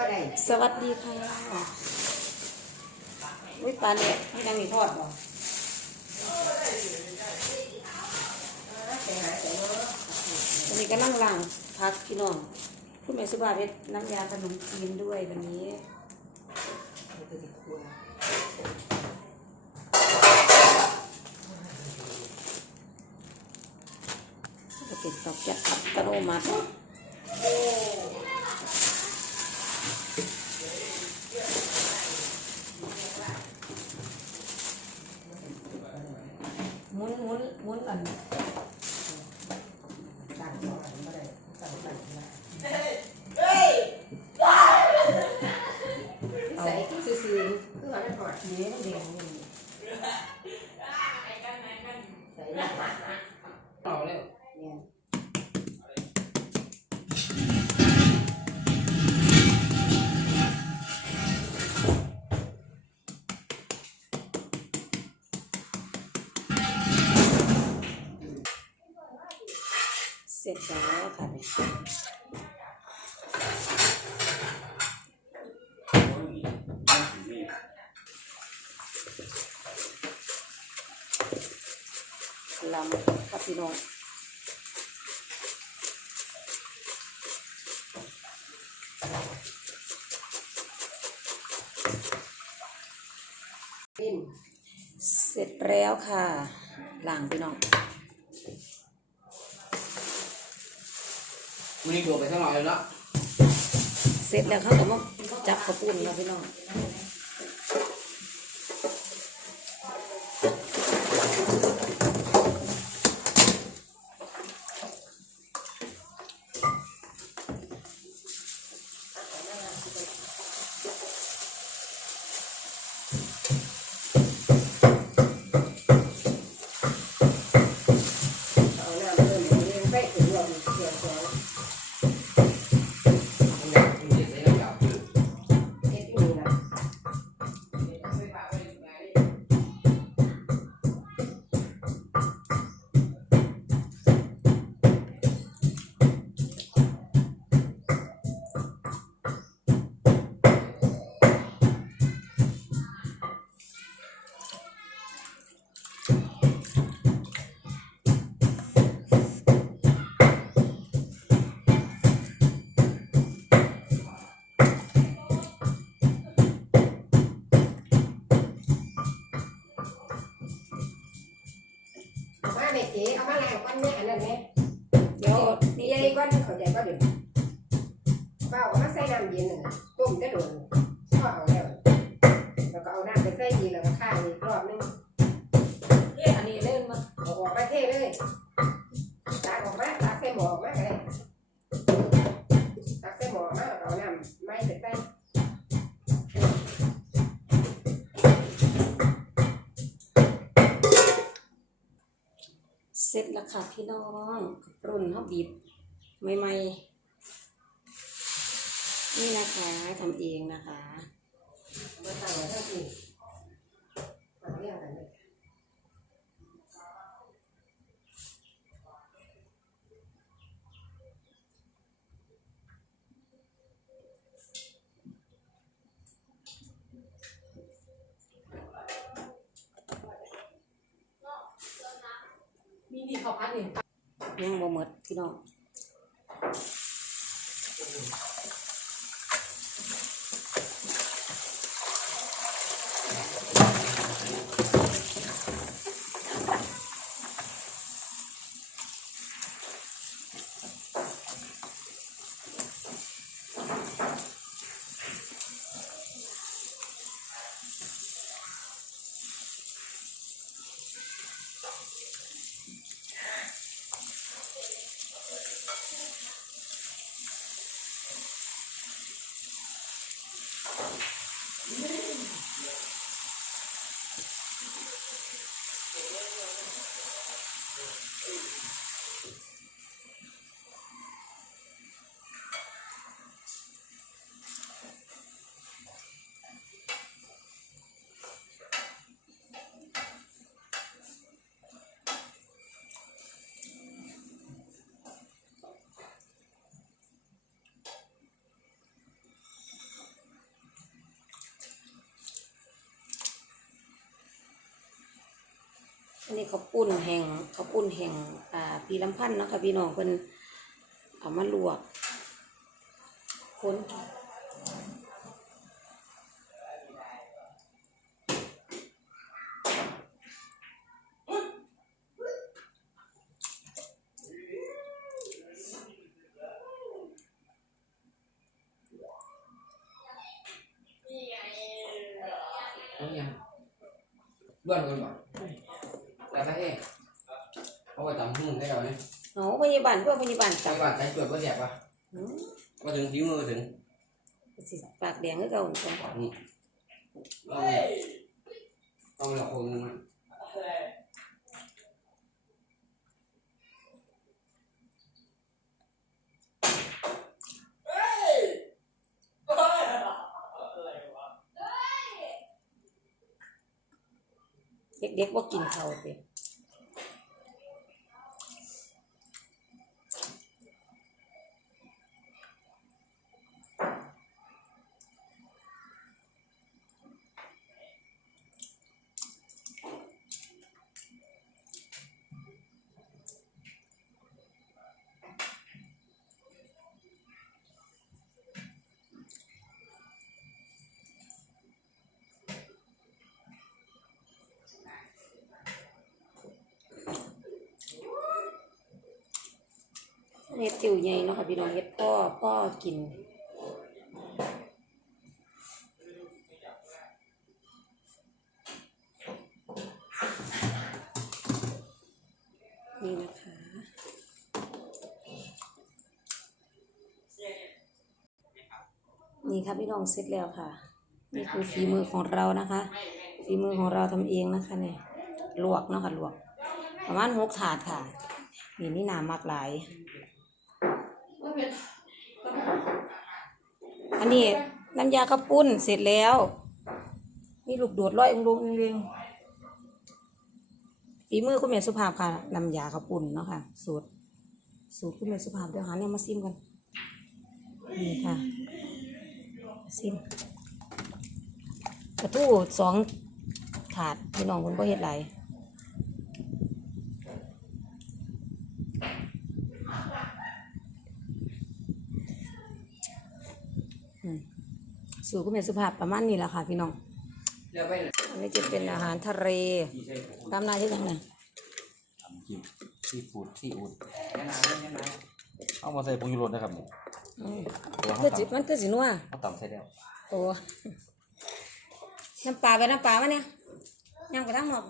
บ่ได้สวัสดีค่ะวิปลาเนี่ยไม่ยังมีทอดบ่ไปหาแต่เนาะวันนี้ก็นั่งล้างพักพี่น้องคุณแม่สุภาพเพชรน้ำยาขนมจีนด้วยวันนี้มันก็สิครัวก็ติดตอกแก๊สอัตโนมัติ ลำกับพี่น้องปิ้นเสร็จแล้วค่ะล้างพี่น้องมันนี่ตัวไปสักหน่อยแล้วเนาะเสร็จแล้วเขาก็มาจับกระปุ้นแล้วพี่น้อง เสร็จแล้วค่ะพี่น้อง รุ่นเขาบีบใหม่ๆ นี่นะคะทำเองนะคะมาตั้งไว้เท่าที่เอาเรียงกันเลย มีดีเขาพัด นี่ยังบ่หมดพี่น้อง นี้เขาปุ้นแห่งเขาปุ้นแห่งอ่าปีลำพันธ์นะค่ะพี่น้องเพิ่นเอามาลวกคนน้องยังบ้วนกันบ่แต่ไม่เองเขาก็จำหุ่นให้เราเนี่ย เอาพยาบาลเพื่อพยาบาลจัจังบหวัดใจจวดก็แสบป่ะอืมก็ถึงทิ้วมือถึงสิปากแดงคือเก่าจังต้องต้องละคนนึงเด็กๆบ่กินข้าวเด้ เฮ็ดติวใหญ่เนาะค่ะพี่น้ องเฮ็กิน นี่นะคะ นี่ค่ะพี่น้องเสร็จแล้วค่ะ นี่คือฝีมือของเรานะคะ ฝีมือของเราทำเองนะคะเนี่ย ลวกเนาะค่ะลวก ประมาณหกถาดค่ะ นี่นี่น้ำมากหลาย อันนี้น้ำยาข้าวปุ้นเสร็จแล้ว นี่ลูกโดดร้อยองค์ลงเองฝีมือคุณแม่สุภาพค่ะน้ำยาข้าวปุ้นเนาะค่ะ สูตร สูตรคุณแม่สุภาพเดี๋ยวหาเนี่ยมาซิมกัน นี่ค่ะ ซิม กระทู้สองถาดพี่น้องคุณพ่เฮ็ดไร สูตรคุณแม่สุภาพประมาณนี้แหละค่ะพี่น้องเดี๋ยวไปเลยอันนี้จะเป็นอาหารทะเลตามนายที่ทำไงกินซีฟู้ดซีอูดแนะนำแนะนเอามาใส่ผงชูรสนะครับนี่อืมตัวคืเขาอสิตำมันคือสินัวเขาตำใส่แล้วโอ้น้ำปลาไปน้ำปลามาเนี่ยย่างไปทั้งหมด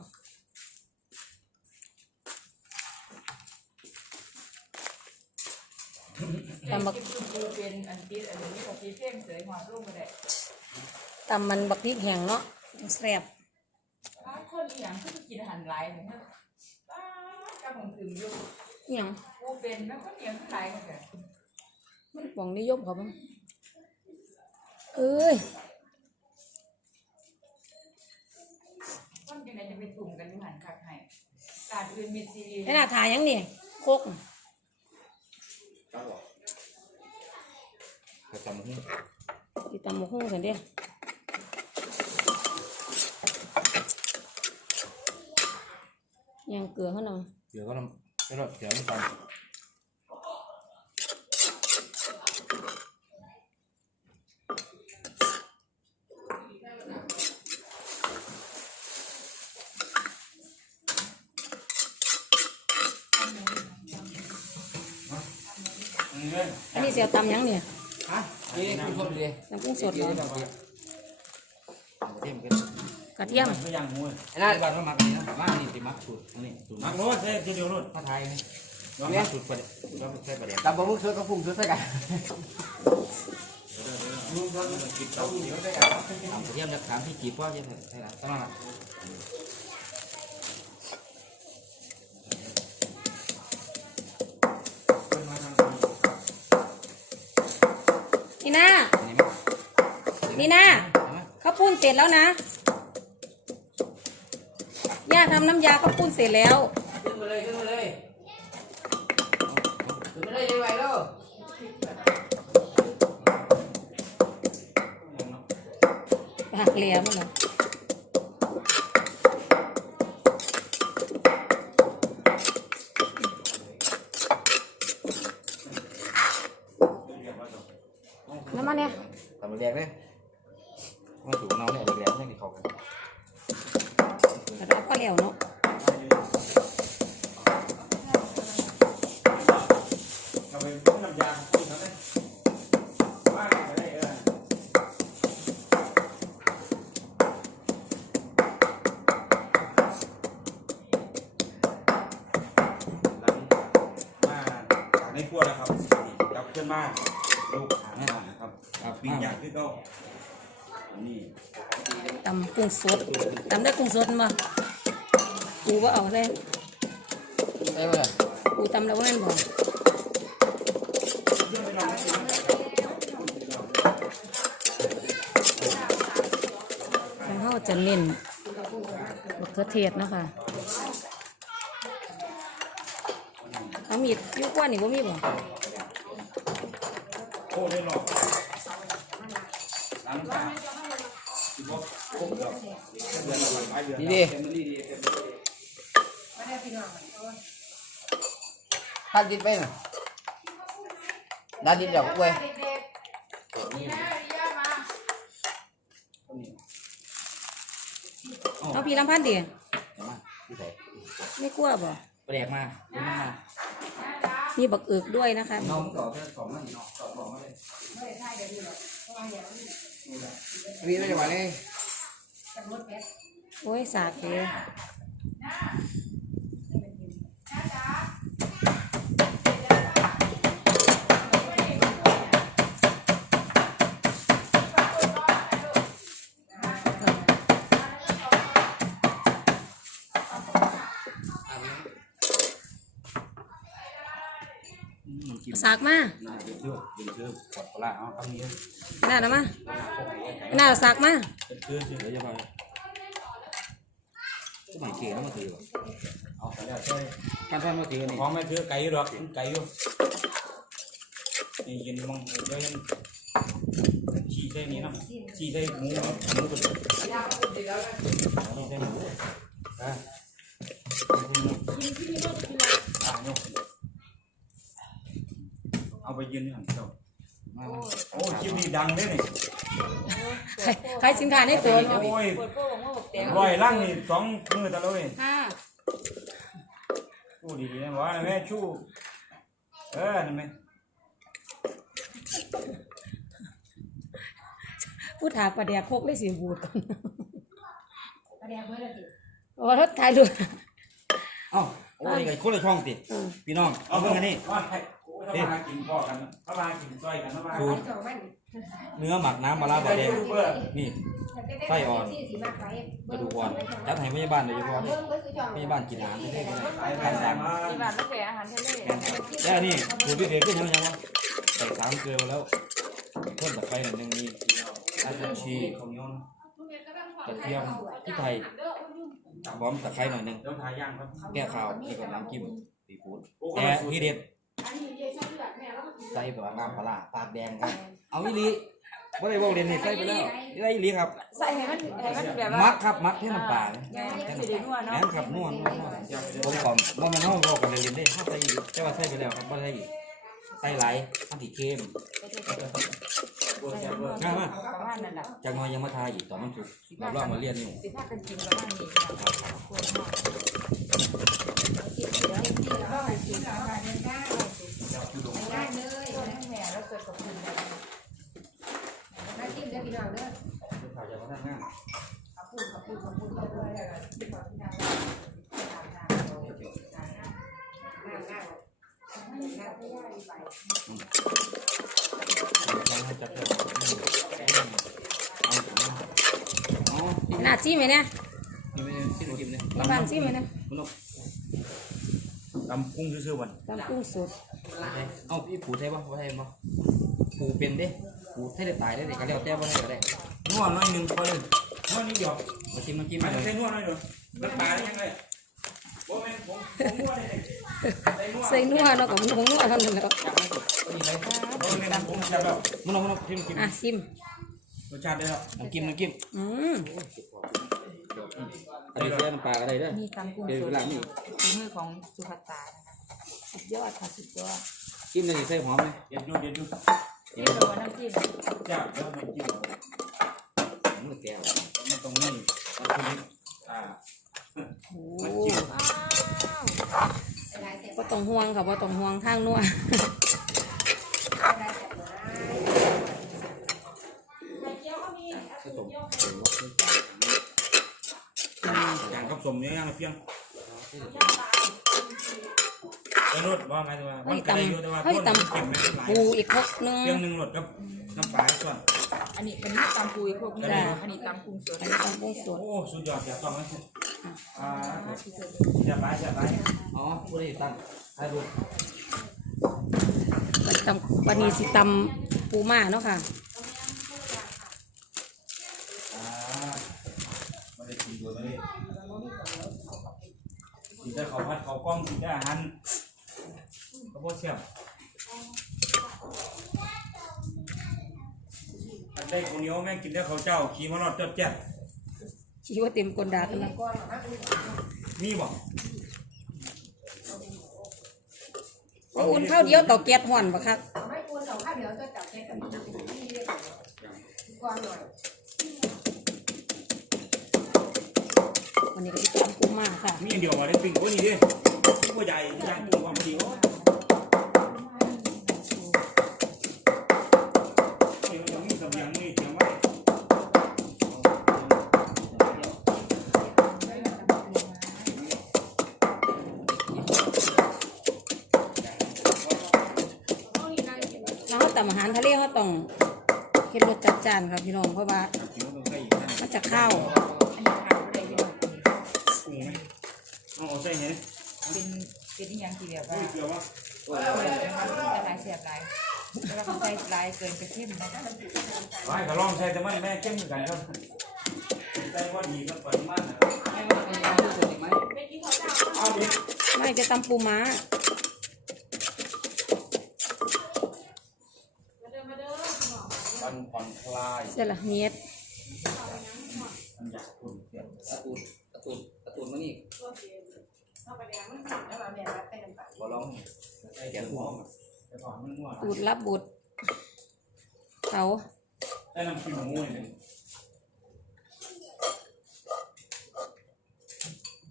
ตำบักดูเป็นอันติดอันนี้ของพี่เพ่งเสยหัวรุ่งก็ได้ตำมันบักนิดแห้งเนาะแซ่บป้าคนอีหยังที่กินอาหารหลายเนี่ยนะป้ากำลังตื่นอยู่อหย่างกูเป็นแม่คนอีหยังหลายกันเถอะมันหวังนิยมเขาบ้างเอ้ยคนยังไงจะไปตุ่มกันอยู่หันคักให้ตาดอื่นมีซีไอ้หน้าทายังนี่โคกำครับผมเขาตำให้ติตำหมกหุ้งกันเด้ยังเกลือเขาหน่อยเดี๋ยวก็น้ำแล้วเดี๋ยวน้ำตาลอันนี้เสียวตำยังเนี่ยฮะ นี่คุณชมเลยน้ำกุ้งสดเหรอเทียมกันกระเทียมไม่ยังมวยไอ้นั่นบ้านเขามักนี่นะมานี่ที่มักสูตรอันนี้สูตรมักโน้ตใช่ทีเดียวโน้ตมาไทยว่ามักสูตรประเดี๋ยวว่าใช่ประเดี๋ยวตำบะมุกเสือก็พุ่งเสือใส่กันกินเต้าหู้เสือใส่กันเทียมจากสามที่จีบว่าใช่ไหมใช่ละต้องมา นี่นะ นี่นะข้าวปุ้นเสร็จแล้วนะ ย่าทำน้ำยาข้าวปุ้นเสร็จแล้ว ขึ้นมาเลยขึ้นมาเลยขึ้นมาเลยยังไงลูกหักเหลี่ยมมันเหรอ น้ำมันเนี่ย ตำแดงเลยมาถูกน้องเนี่ยแดงๆไม่ได้เข้ากัน กระดาษก็แล้วเนาะ เราไปต้มน้ำยาพูดนะเนี่ยว่าไปได้เออ มาจากในครัวนะครับกับเพื่อนมากลูกหางานนะครับครับปิ้งย่าง คือเก็นี่ตำกุ้งสดตำได้กุ้งสดมาปูว่าเอาเลยใช่ไหมล่ะปูตำแล้วว่าแม่นบอกของเขาจะเน้นมะเขือเทศเนาะคะเอามีดอยุ่กว่านี่ว่ามีบ่โอ้ได้หรอ กน้ำตาสิบหกหกเดือนเดือนละหลายเดือนดีดีเต็มที่ดีเต็มที่ท่านดินไปน่ะด้านดินเดี๋ยวกล้วยเอาพี่ลำพันธ์ดิเห็นไหมที่ใส่ไม่กลัวบ่แปลกมาเห็นไหมมามีบักเอิกด้วยนะคะน้องต่อแค่สองนั่นเนาะต่อบอกมาเลย มีไม่ได้มาเลย โอ้ยสากเลย สากมาน่าเป็นเชื่อเป็นเชื่อปลดปลาเอาคำนี้น่านะมาน่าเอาสากมาเป็นเชือเชื่อเดี๋ยวจะไปก็ไม่เกี่ยวนะมาถือเอาไปแล้วใช่การท่านมาถือนี่ของไม่ถือไก่หรอกไก่อยู่นี่ยินมองเดี๋ยวยังขี้ใส่นี่นะขี้ใส่หมูหมูเป็นขี้ใส่หมูอะ ไปยืนนี่หันเจ้าโอ้คลิปนี้ดังเลยนี่ใครใครสินค้าในตัวโอ้ยเปิดโป้งว่าบอกแตงร้อยล่างนี่สองมือตะเลยห้าชูดีๆนะว่าแม่ชูเออนี่แม่พูดถากประเดี๋ยวโคกเลยสิบูดก่อนประเดี๋ยวเมื่อไรติโอ้รถถ่ายรูปเอ้าโอ้ยไก่คนละช่องติพี่น้องเอาเพิ่งกันนี่ ถ้ามากินพ่อกันถ้ามากินซอยกันถ้ามาสูตรเจ้ามันเนื้อหมักน้ำมะระบะแดงนี่ไส้อ่อนที่สีมากไปกระดูกอ่อนจัดให้พยาบาลโดยเฉพาะเบิ่งเบิ่งคือจองพยาบาลกินอาหารที่ได้กันไปไปสามมามีบาทไม่แก่อาหารทะเลแล้วนี่สูตรพิเศษขึ้นยังไงวะใส่สามเกลือแล้วเพิ่มตะไคร้หน่อยหนึงมีอาจารย์ชีของโยนกระเทียมพริกไทยพร้อมตะไคร้หน่อยหนึงเดี๋ยวทาย่างครับแก้ข่าวนี่กับน้ำจิ้มซีฟู้ดแต่ที่เด็ด ใส่แบบว่าน้ำปลาร้าปากแดงครับ เอาอีหลีว่าได้บอกเรียนนี่ใส่ไปแล้วได้อีหลีครับใส่ให้มันให้มันแบบว่ามักครับมักให้น้ำปลาแม่ยังสิได้นัวเนาะแม่นครับนวลนวลนวลผมก่อนว่ามันเน่าบอกกันเลยเรียนได้ถ้าใส่อีกแต่ว่าใส่ไปแล้วครับว่าใส่อีกใส่หลายมันติเค็มง่ายมากประมาณนั้นแหละจากหน้อยยังมาทายอีกตอนมันสุกเราลองมาเรียนนี่ สิพากันกินประมาณนี้นะควรมาก ได้เลย ตัวให้แม่แล้วเกิดกับคุณ มาจิ้มเด้อพี่น้องเด้อ ข่าวจากพนักงาน ขอบคุณขอบคุณขอบคุณขอบคุณน้ำน้ำน้ำไม่ได้ไป ยังให้จับเจ้าเอาถึงนะอ๋อ หน้าจิ้ม ไหมเนี่ยนี่ไม่ได้ที่เรากินเนี่ยมีบ้านจิ้มไหมเนี่ยมันนกตำกุ้งซื่อๆวันตำกุ้งสดเอ้าพี่ผูไทยบ่ผูไทยบ่ผูเป็นเด้ผูไทยได้ตายได้เด็กก็แล้วแต่บ่ได้ก็ได้นวดน้อยหนึงพอเลยนวดนิดเดียวมาชิมมากินมัมานเลยใส่นวดหน่อยเด้อน้ำปลายังไงโอ้แม่ผมผมนวดเลยใส่นวดใส่นัวเนาะกับมันคงนัวเท่านั้นแหล้วอยากให้สุดก็ดีไปโอ้แม่ผมจะแบบมันเอามันเอาชิมกินอะซิมรสชาติได้แล้วน้ำจิ้มน้ำจิ้มอืม อันนี้เสียน้ำปลาก็ได้เด้อมีตำกุ้งเป็นสเวดลานี่ฝีมือของสุภัตตานะคะสุดยอดค่ะสุดยอดจิ้มเลยใส่หอมเลยเด็ดดูเด็ดดูจิ้มกับน้ำจิ้มจ้าแล้วมันจิ้มมือแก้วมันตรงนี้มันคืออ่าโอ้มันจิ้มว้าวหลายๆเสร็จบ่ต้องห่วงค่ะบ่ต้องห่วงทางนัว หลายๆเสร็จหลาย ผสม อย่างกับส มเนี่ยอย่างละเพียงแต่รสว่าไงแต่ว่ามันก็ได้อยู่แต่ว่าต้นเก็บไม่หลายปูอีกครกหนึงเพียงหนึ่งรสกับน้ำปลาส่วนอันนี้เป็นตำปูอีกพวกนี้จ้ะอันนี้ตำกุ้งสดอันนี้ต้องปรุงสดโอ้สุดยอดอยากต้องนะอ่าจะไปจะไปอ๋อผู้ใดตั้งให้ดูวันตำวันนี้สิตำปูม่าเนาะค่ะ อ่าไม่ได้กินตัวนี้ กินแต่ข้าวผัดข้าวกล้องกินแต่อาหารข้าวโพดเสียบอันได้คนเหนียวแม่งกินแต่ข้าวเจ้า ขี่มารอดจดแจ๊ดชีว่าเต็มกลดาษๆนะก้อนออกมาเป็นมีบ่โอ้อุ่นข้าวเดียวเต่าแก๊สห่อนปะครับเอาไม่ควรเอาข้าวเดียวจะจับแค่กันนี่เรียกก้อนหน่อย วันนี้ก็สิตำปูม่าค่ะมีอันเดียวมาได้ปิ้งโอ้นี่ดิผู้ใหญ่ย่างกุ้งความพอดีโอ้ยยังมีเสบียงมีเตรียมไว้แล้วเราตำอาหารทะเลเขาต้องเฮ็ดรสจัดจ้านครับพี่น้องเพราะว่ากินต้องใส่อีกนะมันจะข้าว อันนี้ขาดอะไรพี่น้อง กุ้งไหม เอาเอาใส่เห็นเป็นเป็นอีหยังที่แบบว่าไม่เกี่ยววะเป็นลายเสียบลายแล้วเราใส่ลายเกินไปเข้มนะไปก็ลองใส่แต่มันแม่เข้มเหมือนกันครับใส่ว่าดีก็ปริมาณนะให้มันเป็นเอาที่สุดอีกไหมเอาดิไม่จะตำปูม้ามันผ่อนคลายเสร็จละเฮ็ดมันอยากคุณเปลี่ยนตะตูนตะตูนตะตูนมานี่แล้ว เราเนี่ยรับไปน้ำปลาบ่ร้องใส่แกงหัวมันแต่ก่อนมันงัวบูดรับบูดเขาใส่น้ำจิ้มหมูนี่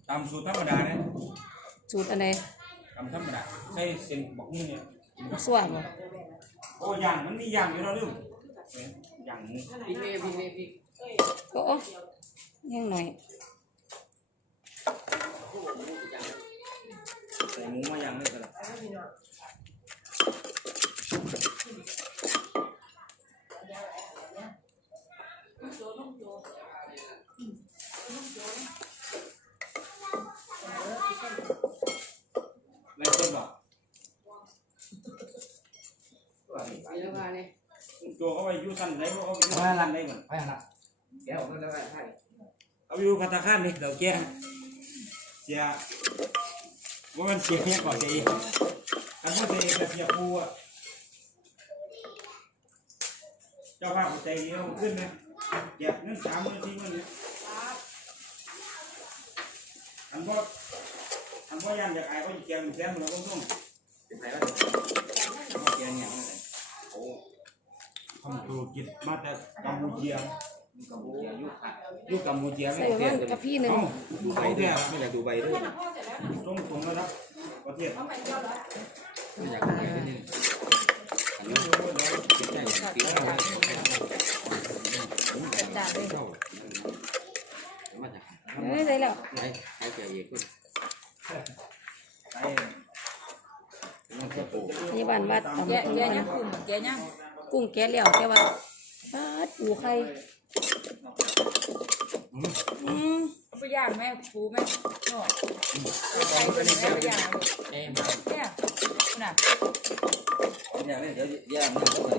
ตามสูตรธรรมดาเนี่ยสูตรอะไรตามธรรมดาใส่เส้นบักหุ่งเนี่ยส่วนบ่โอ้ย่างมันมีย่างอยู่แล้วลืมย่างหมูพริกเน่พริกเน่พริกโอ้ยังหน่อยใส่หมูมาย่างเลยก็ได้ไม่เส้นหรอกไปแล้วมาเนี่ยตัวเขาไปอยู่สั้นไหนเขาไปอยู่สั้นไหนก่อนไปหาแก้วมันแล้วให้เอาอยู่พัตตาคารนี่เดี๋ยวแกเสีย ว่ามันเสียเนี่ยก่อนเสียเองอันพวกเสียเองแต่เสียปูอะเจ้าภาพใจเดียวขึ้นเลยเก็บเงินสามหมื่นสี่หมื่นเนี่ยอันพวกอันพวกยันจากไอ้เขาจะแกงแซมเราต้องต้องเป็นไงวะแกงเนี่ยมันอะไรโอ้ทำธุรกิจมาแต่กัมพูชีกัมพูชายุคขาดอยู่กัมพูชีใส่ไม่ประมาณกะพี่หนึ่งเอ้าดูใบด้วยไม่อยากดูใบด้วย ตรงตรงระดับประเทศ ไม่อยากดูใบด้วยนี่อันนี้เก็บได้อย่างปีแล้วเข้ามาจาก เอ้ยใส่แล้ว ไหนใครแก่เยอะขึ้น ไอ้ มันแค่ปู นี่บ้านว่าตำ แกะ ปู แกะ ม้า ยังกุ้งแกะยัง กุ้งแกะแล้วแต่ว่าปาดปูไข่อืม ไปย่างแม่ปูแม่เนาะใส่ตัวนี้ไปย่างเอ้มาเนี่ยน่ะย่างนี้เดี๋ยวย่างมันก็เลย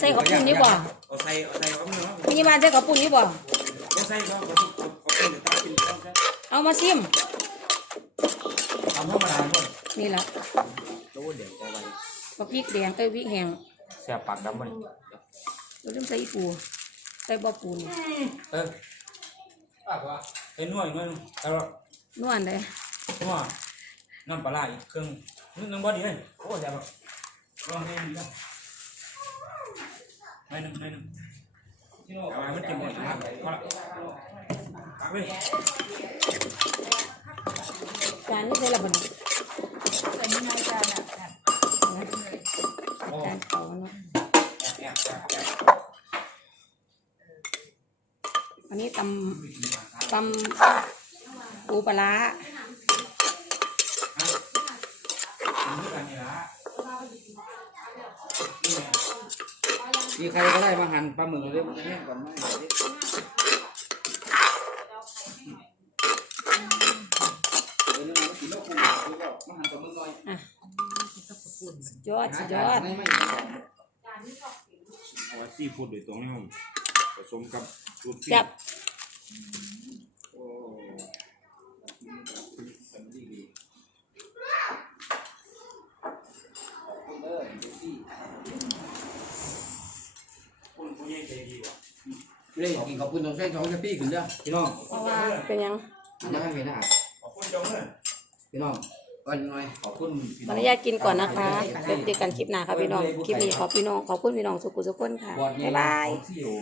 ใส่ข้าวปุ้นนี่บ่เอาใส่เอาใส่เอาเนื้อพยาบาลใส่ข้าปุ้นนี่บ่เอาใส่เขาเขาเขาเขาป็นเดี๋ยวตากินต้องใส่เอามาซิมทำธรรมดาหมดนี่ละรู้เดี๋ยวใจไวบักพริกแดงเอ้ยพริกแห้งเสียปากดำมันเราเริ่มใส่ปูใส่บ่ปูนเออปากว่า เป็นนวดนวดแต่ว่านวลเลยนวดน้ำปลาอีกเครื่องนึกน้ำบอดีเลยโอ้ยแบบลองให้ดีนะหน่อยหนึ่งหน่อยหนึ่งแต่ว่ามันกินหมดนะครับพอละตักเลยจานนี้ใส่ละบนแต่นี่นายจานอะค่ะโอ้จานเขาเนาะ แอบแอบแอบ อันนี้ตำตำปูปลาร้านี่กันนี่ละนี่ไงมีใครก็ได้มาหั่นปลาหมึกเราเรียกมันจะแห้งก่อนไหมเดี๋ยวดิเดี๋ยวนี้มันกินแล้วกูกูก็มาหั่นปลาหมึกหน่อยยอดสุดยอดไม่ไม่เอาไว้ซีฟู้ดโดยตรงนี่ผมผส มกับสูตรแซ่บโอ้สันดีดีขอบคุณเด้อเดี๋ยวพี่คุณผู้ใหญ่ใจดีกว่าเร่กินขอบคุณตรงเส้นสองจะพี่ขึ้นเด้อพี่น้องเพราะว่าเป็นหยังยังไม่เห็นอะขอบคุณเจ้าเมื่อพี่น้องก่อนหน่อยขอบคุณพี่ขออนุญาตกินก่อนนะคะเดี๋ยวเจอกันคลิปหน้าค่ะพี่น้อง คลิปนี้ขอพี่น้องขอบคุณพี่น้องสุขุสุขคนค่ะบอดนี้บ๊ายบายของที่อยู่